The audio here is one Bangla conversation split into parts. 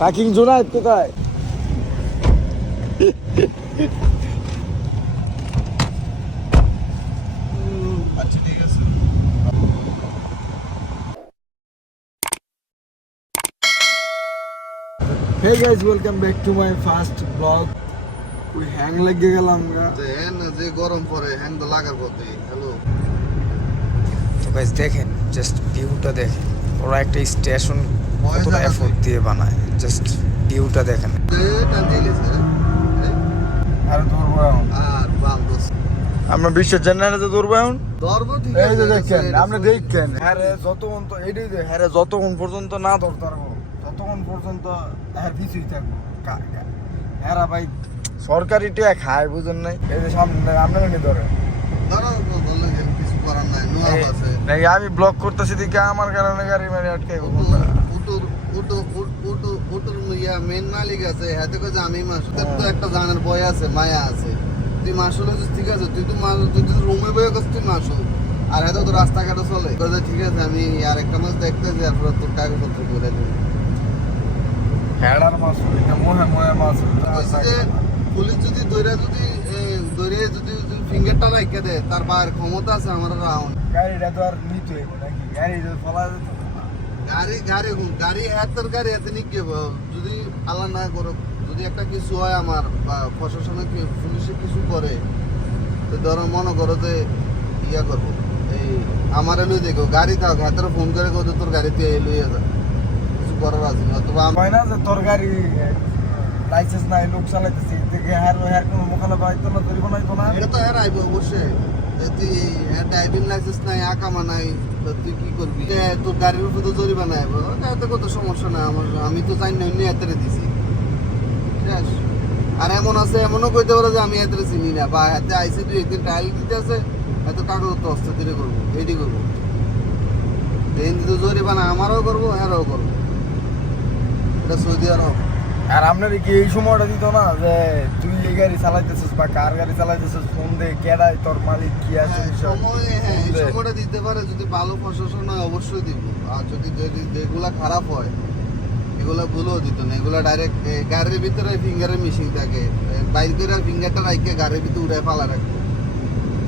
পাকিং জোনায়েত কোথায়? আচ্ছা ঠিক আছে। Hey guys, welcome back to my first vlog. ওই হ্যাং লেগে গেলাম গা। যে গরম পড়ে হ্যাং তো লাগার পথে। হ্যালো তো গাইস দেখেন, জাস্ট ভিউটা দেখেন। ওরা একটা স্টেশন কতটা এফোর্ট দিয়ে বানায়, জাস্ট ভিউটা দেখেন। টান দিয়েছে আর ধরবো এখন। আর বাল দোস আমরা বিশ্বের জেনারেটে ধরবো এখন। ধরবো ঠিক এই আছে। যে দেখেন, আপনি দেখেন। হ্যাঁ রে, যতক্ষণ তো এইটাই যে হ্যাঁ রে, যতক্ষণ পর্যন্ত না ধরতে পারবো ততক্ষণ পর্যন্ত হ্যাঁ পিছুই থাকবো। হ্যাঁ ভাই, সরকারি টিয়া খায়, বুঝেন নাই? এই যে সামনে আপনার নিয়ে ধরে ধরো বললে কিছু করার নাই, নোয়া আছে। নাকি আমি ব্লক করতেছি দিকে আমার কারণে গাড়ি মারি আটকাই উটুর ইয়া মেন মালিক আছে, হাতে কাছে আমি মাসুল তো একটা জানার ভয় আছে, মায়া আছে। তুই মাসুল হচ্ছিস ঠিক আছে, তুই তো রুমে বয়ে গেছিস, তুই মাসুল। আর এত তো রাস্তাঘাটে চলে ঠিক আছে, আমি আর একটা মাস দেখতেছি, তারপর তোর কাগজপত্র করে দেবো। হেডার মাছ এটা মোহে মাছ। পুলিশ যদি দৌড়ে যদি ফিঙ্গারটা রাখে দেয়, তার বাইরের ক্ষমতা আছে আমার রাউন্ড। গাড়িটা তো আর নিতে হইব নাকি? গাড়ি তো ফলা যেত না। গাড়ি হাতের গাড়ি হাতে নিকে যদি আল্লাহ না করো, যদি একটা কিছু হয় আমার বা প্রশাসনে পুলিশে কিছু করে, তো ধরো মনে করো যে ইয়া করবো, এই আমার লই দেখো গাড়ি থাক হাতের ফোন করে কো তোর গাড়িতে লইয়া যা, কিছু করার আছে না। অথবা হয় না যে তোর গাড়ি লাইসেন্স নাই, লোক চালাইতেছি, হ্যার কোনো মোকালে পাইতো না, ধরিব নাই তো না। এটা তো আইব অবশ্যই। তুই ড্রাইভিং লাইসেন্স নাই, আকামা নাই, তো তুই কি করবি? তোর গাড়ির উপর তো জরিমানা আইব, এতে কত সমস্যা নাই আমার। আমি তো জানি না, এমনি এতে দিছি। ঠিক আছে, আর এমন আছে, এমনও কইতে পারে যে আমি এতে চিনি না, বা হাতে আইসি তুই একদিন ট্রায়াল দিতে আছে, এত কাগজ তো অস্ত্র দিলে করবো, এটি করবো। হিন্দি তো জরিমানা আমারও করবো, এরাও করবো। এটা সৌদি আরব। আর আপনার কি এই সময়টা দিত না যে তুই এই গাড়ি চালাইতেছিস বা কার গাড়ি চালাইতেছিস, ফোন দে কেডাই তোর মালিক কি আছে, এই সময়টা দিতে পারে যদি ভালো প্রশাসন হয়, অবশ্যই দিব। আর যদি যেগুলা খারাপ হয় এগুলা ভুলও দিত না। এগুলা ডাইরেক্ট গাড়ির ভিতরে ফিঙ্গারের মেশিন থাকে, বাইর করে ফিঙ্গারটা রাখে গাড়ির ভিতরে উড়ে পালা রাখবো,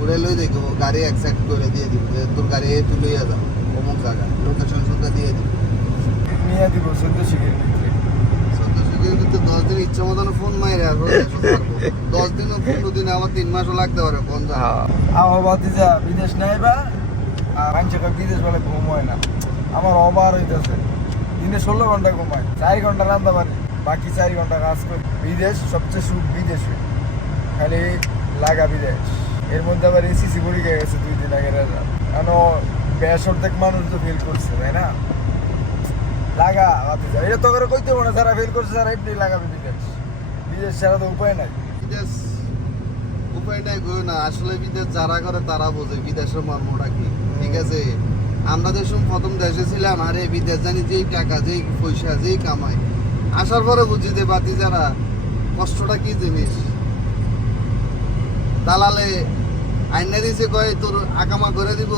উড়ে লই দেখবো, গাড়ি অ্যাকসেপ্ট করে দিয়ে দিব যে তোর গাড়ি তুই লইয়া যাও অমুক জায়গায়, লোকেশন সুদ্ধা দিয়ে দিব, নিয়ে দিব 1400 টাকা। 1400 কিন্তু 10 দিন ইচ্ছা মতন ফোন মাইরে আর 10 দিন 15 দিন, আবার 3 মাসও লাগতে পারে। কোন জায়গা আহ্বাতি যা বিদেশ নাই বা মানুষের বিদেশ বলে ঘুম হয় না। আমার অবার হইতেছে, দিনে 16 ঘন্টা ঘুমাই, 4 ঘন্টা রান্না পারি, বাকি 4 ঘন্টা কাজ করি। বিদেশ সবচেয়ে সুখ বিদেশে, খালি লাগা বিদেশ। এর মধ্যে আবার এসিসি পরীক্ষা গেছে 2 দিন আগে, কেন বেশ অর্ধেক মানুষ তো ফেল করছে, তাই না? লাগা বাতি যা, এটা তো করে কইতে হবে না, যারা ফেল করছে যারা এমনি লাগাবে বিদেশ। বিদেশ ছাড়া তো উপায় নাই। বিদেশ উপায় নাই গো না, আসলে বিদেশ যারা করে তারা বোঝে বিদেশের মর্মটা কি। ঠিক আছে, আমরা যেসব প্রথম দেশে ছিলাম, আরে বিদেশ জানি যেই টাকা, যেই পয়সা, যেই কামাই, আসার পরে বুঝি যে বাতি যারা কষ্টটা কি জিনিস। দালালে আইনা দিছে, কয় তোর আকামা করে দিব,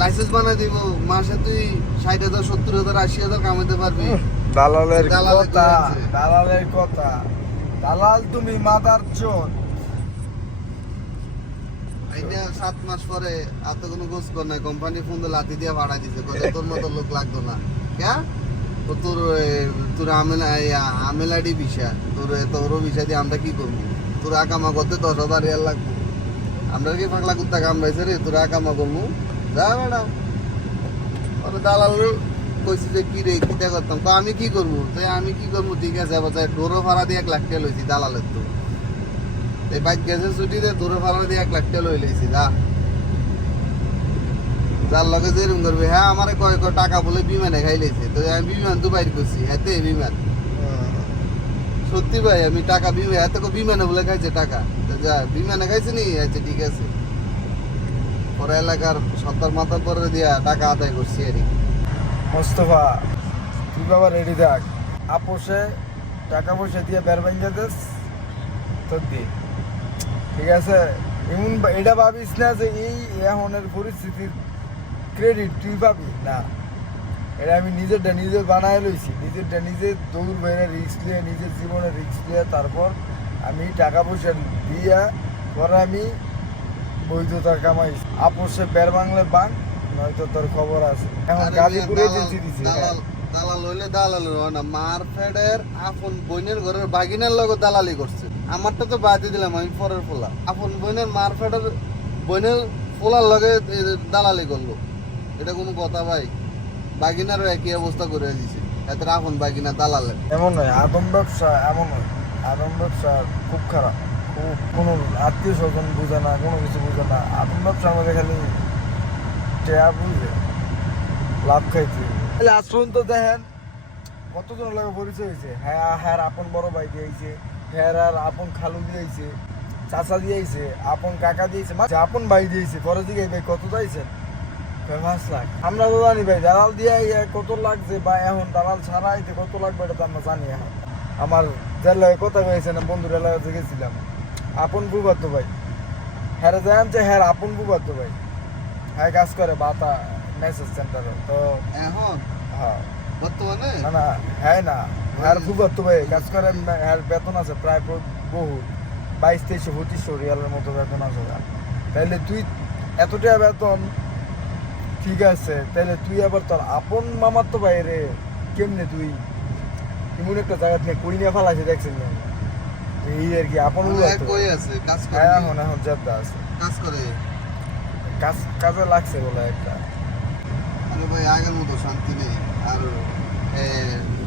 লাইসেন্স বানাই দিব, মাসে তুই 60,000 70,000 80,000 কামাইতে পারবি। দালালের দালালে কথা, করেছে। দালালের কথা, দালাল তুমি মাদার চোদ। আইনা 7 মাস পরে আর তো কোনো গোস কর নাই, কোম্পানি ফোন দিয়ে লাথি দিয়ে ভাড়া দিছে, কত তোর মতো লোক লাগতো না ক্যা তো তোর আমেলাডি ভিসা, তোরও ভিসা দিয়ে আমরা কি করবো? তোর আকামা করতে 10,000 রিয়াল লাগবো, আমরা কি পাগলা কুত্তা কামড়াইছে রে, তোর আকামা করবো যা ম্যাডাম। দালাল কইছি যে কি রে কিটা করতাম, আমি কি করবো? তো আমি কি করবো, ঠিক আছে, আবার ডোরো ভাড়া দিয়ে 1 লাখ টাকা লইছি দালালের। তো এই বাইক গেছে ছুটিতে ডোরো ভাড়া দিয়ে 1 লাখ টাকা লই লইছি। যার লগে যেরকম করবে, হ্যাঁ আমার কয় টাকা বলে বিমানে খাই লেছে, তো আমি বিমান তো বাইর করছি, হাতে বিমান। সত্যি ভাই, আমি টাকা এত বিমানে বলে খাইছে টাকা, যা বিমানে খাইছে নি, আচ্ছা ঠিক আছে। পরে এলাকার সত্তর মাথার পরে দিয়া টাকা আদায় করছি আর মোস্তফা, তুই বাবা রেডি থাক, আপোষে টাকা পয়সা দিয়ে বের ভাঙ্গে দেস তোর দি, ঠিক আছে? এমন এটা ভাবিস না যে এই এখনের পরিস্থিতির ক্রেডিট তুই পাবি না। এটা আমি নিজেরটা নিজে বানায় লইছি, নিজেরটা নিজে দৌড় বাইরে রিস্ক নিয়ে, নিজের জীবনে রিস্ক নিয়ে, তারপর আমি টাকা পয়সা দিয়া পরে আমি বৈধতা কামাইছি। আপোষে বের বাংলার বান, নয়তো তোর খবর আছে। এখন আরে গাজীপুরে মিয়া, এজেন্সি দিছি। দালাল হইলে দালাল হয় না, মারফেডের আপন বোনের ঘরের বাগিনার লগে দালালি করছে। আমারটা তো বাদই দিলাম, আমি পরের ফোলা। আপন বোনের মারফেডের বোনের ফোলার লগে দালালি করলো, এটা কোনো কথা ভাই? বাগিনারও একই অবস্থা করে দিছে, এত আপন বাগিনা দালালে। এমন নয়, আদম ব্যবসা এমন নয়, আদম ব্যবসা খুব খারাপ, খুব কোনো আত্মীয় স্বজন বুঝে না, কোনো কিছু বুঝে না। আদম ব্যবসার মধ্যে খালি টেয়া বুঝে লাভ খাইতে। তাহলে আজ পর্যন্ত দেখেন কতজন লাগে পরিচয় হয়েছে। হ্যাঁ হ্যাঁ আপন বড় ভাই দিয়েছে, হ্যাঁ আর আপন খালু দিয়েছে, চাচা দিয়েছে, আপন কাকা দিয়েছে, আপন ভাই দিয়েছে। পরে দিকে ভাই কত চাইছেন? 5 লাখ। আমরা তো জানি ভাই দালাল দিয়ে কত লাগছে, বা এখন দালাল ছাড়া আইতে কত লাগবে এটা তো আমরা জানি। এখন আমার যার লাগে কথা হয়েছে না, বন্ধুরা লাগে গেছিলাম, আপন বুবাতো ভাই, হ্যাঁ জানছে, হ্যাঁ আপন বুবাতো ভাই, হ্যাঁ কাজ করে বাতা মেসেজ সেন্টারে। তো এখন হ্যাঁ বর্তমানে না না, হ্যাঁ না, হ্যাঁ বুবাতো ভাই কাজ করে, হ্যাঁ বেতন আছে প্রায় বহু 2200-2300 রিয়ালের মতো বেতন আছে। তাইলে তুই এত টাকা বেতন, ঠিক আছে, তাহলে তুই আবার তোর আপন মামার তো বাইরে কেমনে তুই এমন একটা জায়গা থেকে কই নিয়ে ফেলাইছে দেখছেন না? এই আর কি আপন কই আছে কাজ করে, এখন জেদ্দা আছে, কাজ করে, কাজে লাগছে বলে একটা। আরে ভাই আগের মতো শান্তি নেই। আর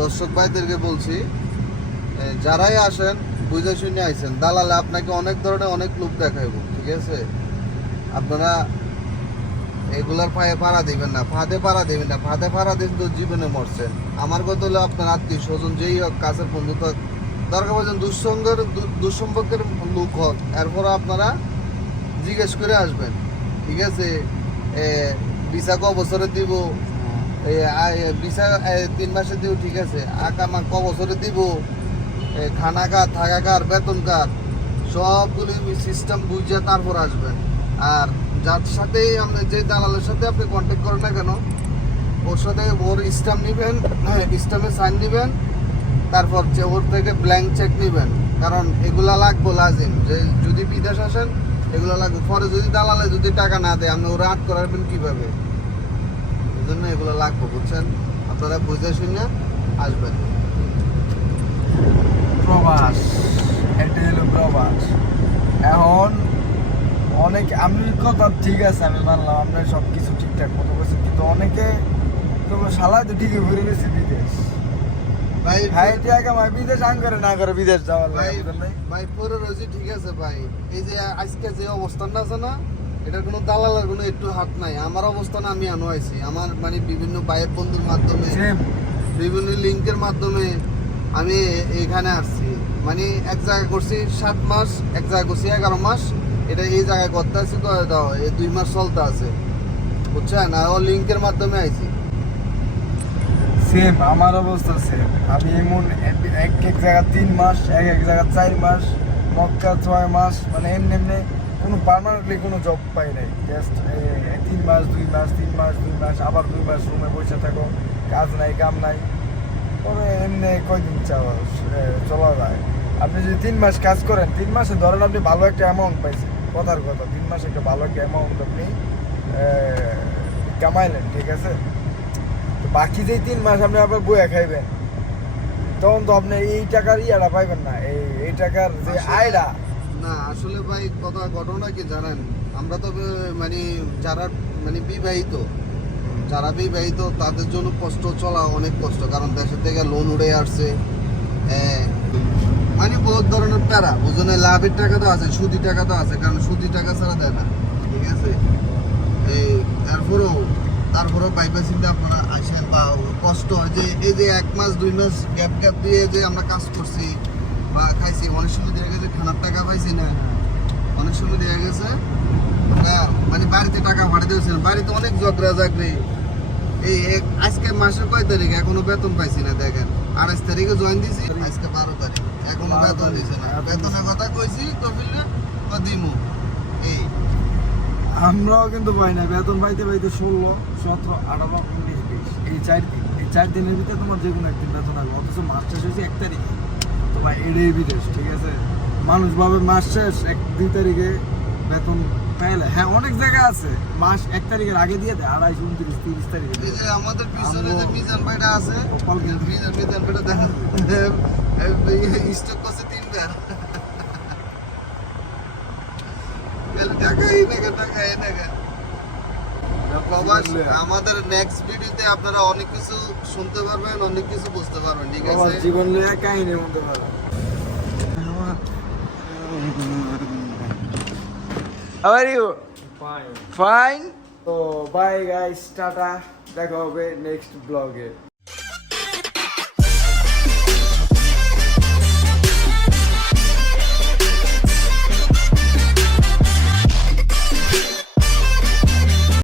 দর্শক ভাইদেরকে বলছি, যারাই আসেন বুঝে শুনে আইসেন, দালালে আপনাকে অনেক ধরনের অনেক লোক দেখাইব, ঠিক আছে? আপনারা এগুলার পায়ে পাড়া দিবেন না, ফাঁদে পাড়া দিবেন না। ফাঁদে পাড়া দিন তো জীবনে মরছেন। আমার কথা হলো আপনার আত্মীয় স্বজন যেই হোক, কাছের বন্ধু হোক, দরকার পড়ছেন দুঃসম্পর্কের লোক হোক, এরপর আপনারা জিজ্ঞেস করে আসবেন, ঠিক আছে? ভিসা ক বছরে দিব, ভিসা 3 মাসে দিব, ঠিক আছে? আকামা ক বছরে দিব, খানা কার, থাকা কার, বেতন কার, সবগুলি সিস্টেম বুঝিয়ে তারপর আসবেন। আর যার সাথেই আপনি, যে দালালের সাথে আপনি কন্ট্যাক্ট করেন না কেন, ওর সাথে ওর স্ট্যাম্প নেবেন, স্ট্যাম্পে সাইন নেবেন, তারপর যে ওর থেকে ব্ল্যাঙ্ক চেক নেবেন। কারণ এগুলা লাগবো লাজিম, যে যদি বিদেশ আসেন এগুলো লাগবে। পরে যদি দালালে যদি টাকা না দেয়, আপনি ওরা আট করাবেন কীভাবে? এই জন্য এগুলো লাগবো, বুঝছেন? আপনারা বুঝে শুনে আসবেন। প্রবাস, এটা হলো প্রবাস। এখন অনেক আমি কথা ঠিক আছে, আমি মানলাম আপনার সব কিছু ঠিকঠাক মতো করছে, কিন্তু অনেকে তো শালা তো ঠিকই ঘুরে গেছে বিদেশ। ভাই ভাই টাকা মাই বিদেশ আন করে না করে বিদেশ যাওয়ার ভাই লাগে। ভাই পুরো রোজি ঠিক আছে ভাই, এই যে আজকে যে অবস্থানটা আছে না, এটার কোনো দালালের কোনো একটু হাত নাই। আমার অবস্থান আমি আনাইছি, আমার মানে বিভিন্ন ভাইয়ের বন্ধুর মাধ্যমে, বিভিন্ন লিঙ্কের মাধ্যমে আমি এখানে আসছি। মানে এক জায়গায় করছি 7 মাস, এক জায়গায় করছি 11 মাস। এটা এই জায়গায় করতে আসছি, করে দাও এই 2 মাস চলতে আছে, বুঝছেন? আর ও লিঙ্কের মাধ্যমে আইছি। সেম আমার অবস্থা সেম। আমি এমন এক জায়গা 3 মাস, এক জায়গা 4 মাস, মক্কা 6 মাস, মানে এমনি এমনি কোনো পার্মানেন্টলি কোনো জব পাই নাই। জাস্ট 3 মাস 2 মাস, 3 মাস 2 মাস, আবার 2 মাস রুমে বসে থাকো, কাজ নাই কাম নাই, তবে এমনি কয়দিন চলা যায়। আপনি যদি 3 মাস কাজ করেন, 3 মাসে ধরেন আপনি ভালো একটা অ্যামাউন্ট পাইছেন, কথার কথা 3 মাসে একটা ভালো একটা অ্যামাউন্ট আপনি কামাইলেন, ঠিক আছে? তো বাকি যে 3 মাস আপনি আবার বইয়া খাইবেন, তখন তো আপনি এই টাকার ইয়াটা পাইবেন না, এই টাকার যে আয়টা। না আসলে ভাই ঘটনা কি জানেন, আমরা তো মানে যারা মানে বিবাহিত তাদের জন্য কষ্ট, চলা অনেক কষ্ট। কারণ দেশের থেকে লোন উড়ে আসছে, মানে বহুত ধরনের প্যারা, বুঝলে? লাভের টাকা তো আছে, সুদি টাকা তো আছে, কারণ সুদি টাকা ছাড়া দেয় না, ঠিক আছে? তারপরেও বাইপা চিন্তা আপনারা আসেন, বা কষ্ট হয় যে এই যে 1 মাস 2 মাস গ্যাপ দিয়ে যে আমরা কাজ করছি বা খাইছি, অনেক সময় দেখা গেছে খানার টাকা পাইছি না, অনেক সময় দেখা গেছে মানে বাড়িতে টাকা পাঠিয়ে দিয়েছেন, বাড়িতে অনেক ঝগড়া ঝাগড়ি। এই আজকে মাসের কয় তারিখ এখনো বেতন পাইছি না, দেখেন 28 তারিখে জয়েন দিছি, আজকে 12 তারিখ এখনো বেতন দিছে না। বেতনের কথা কইছি কপিল না দিমু, এই আমরাও কিন্তু পাই না বেতন, পাইতে 16, 17, 18, 19, 20 এই 4 দিনের ভিতরে তোমার যে কোনো একদিন বেতন আসবে, অথচ মাস শেষ হয়েছে 1 তারিখে। তো ভাই এটাই বিদেশ, ঠিক আছে? মানুষ ভাবে মাস শেষ 1-2 তারিখে বেতন পাইলে, হ্যাঁ অনেক জায়গা আছে মাস 1 তারিখের আগে দিয়ে দেয়, 28, 29, 30 তারিখে এই দিয়ে যে দেয়। আমাদের পিছনে যে মিজান ভাইটা আছে, কপাল কিন্তু। মিজান ভাইটা দেখা স্টক করছে 3 বার। টাকা এই প্রবাস। আমাদের নেক্সট ভিডিওতে আপনারা অনেক কিছু শুনতে পারবেন, অনেক কিছু বুঝতে পারবেন, ঠিক প্রবাস আছে? জীবন নিয়ে কাহিনীর মধ্যে ভালো। How are you? Fine. Fine. তো বাই গাইস, টাটা, দেখা হবে নেক্সট ব্লগে।